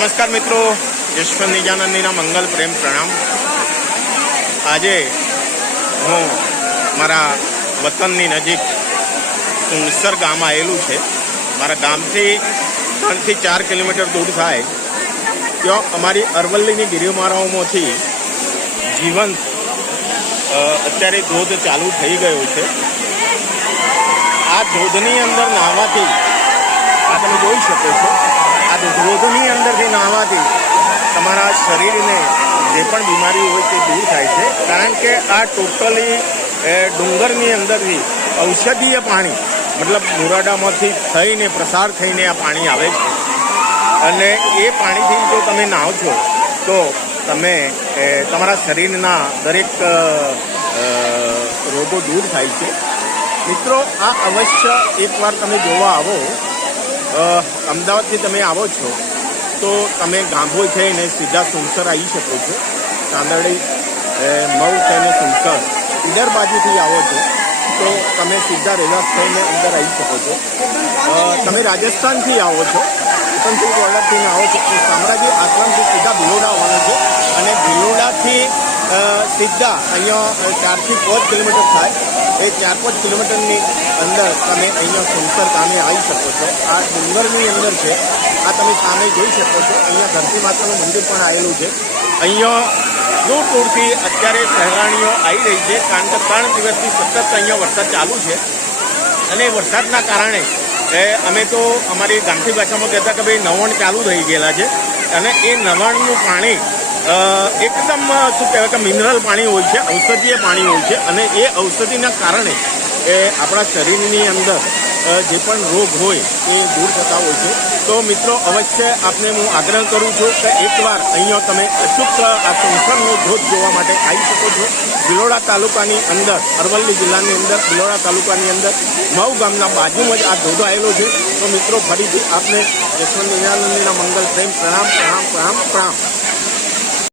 નમસ્કાર મિત્રો યશવંત નિજાનંદીના મંગલ પ્રેમ પ્રણામ. આજે હું મારા વતનની નજીક સુણસર ગામ આવેલું છે. મારા ગામથી ત્રણથી ચાર કિલોમીટર દૂર થાય. ત્યાં અમારી અરવલ્લીની ગિરિમારાઓમાંથી જીવંત અત્યારે ધોધ ચાલુ થઈ ગયો છે. આ ધોધની અંદર નાહવાથી આ તમે જોઈ શકો છો આ ધોધની અંદરથી નાહવાથી તમારા શરીરને જે પણ બીમારી હોય તે દૂર થાય છે. કારણ કે આ ટોટલી ડુંગરની અંદરથી ઔષધીય પાણી, મતલબ મોરાડામાંથી થઈને, પ્રસાર થઈને આ પાણી આવે છે. અને એ પાણીથી જો તમે નાહો છો, તો તમે તમારા શરીરના દરેક રોગો દૂર થાય છે. મિત્રો, આ અવશ્ય એકવાર તમે જોવા આવો. અમદાવાદથી તમે આવો છો. તો તમે ગાંભોઈ થઈને સીધા સુનસર આવી શકો છો. ચાંદરડી મઉ થઈને સુનસર ઈડર બાજુથી આવો છો. તો તમે સીધા રેવાસ થઈને અંદર આવી શકો છો. તમે રાજસ્થાનથી આવો છો. ઉત્તમસિંહ બોર્ડરથી આવો છો. તો શામળાજી આશ્રમથી સીધા ભિલોડા આવવાનું છે અને ભિલોડાથી અ, સીધા અહીંયા ચારથી પાંચ કિલોમીટર થાય. એ ચાર પાંચ કિલોમીટરની અંદર તમે અહીંયા સુનસર ગામે આવી શકો છો. આ ડુંગરની અંદર છે. આ તમે સામે જોઈ શકો છો. અહીંયા ધરતી માતાનું મંદિર પણ આવેલું છે. અહીંયા દૂર દૂરથી અત્યારે સહેલાણીઓ આવી રહી છે, કારણ કે ત્રણ દિવસથી સતત અહીંયા વરસાદ ચાલુ છે. અને વરસાદના કારણે અમે તો અમારી ગામઠી ભાષામાં કહેતા કે ભાઈ નવણ ચાલુ થઈ ગયેલા છે. અને એ નવાણનું પાણી એકદમ શું કહેવાય કે મિનરલ પાણી હોય છે, ઔષધીય પાણી હોય છે અને એ ઔષધિના કારણે એ આપણા શરીરની અંદર જે પણ રોગ હોય એ દૂર થતા હોય છે. તો મિત્રો, અવશ્ય આપને હું આગ્રહ કરું છું કે એકવાર અહીંયા તમે અચૂક આ સંસદનો ધોધ જોવા માટે આવી શકો છો. ભિલોડા તાલુકાની અંદર, અરવલ્લી જિલ્લાની અંદર ભિલોડા તાલુકાની અંદર મઉ ગામના બાજુમાં જ આ ધોધ આવેલો છે. તો મિત્રો, ફરીથી આપને યશવંત નિરાનંદીના મંગલ પ્રેમ, પ્રણામ પ્રણામ પ્રણામ પ્રણામ.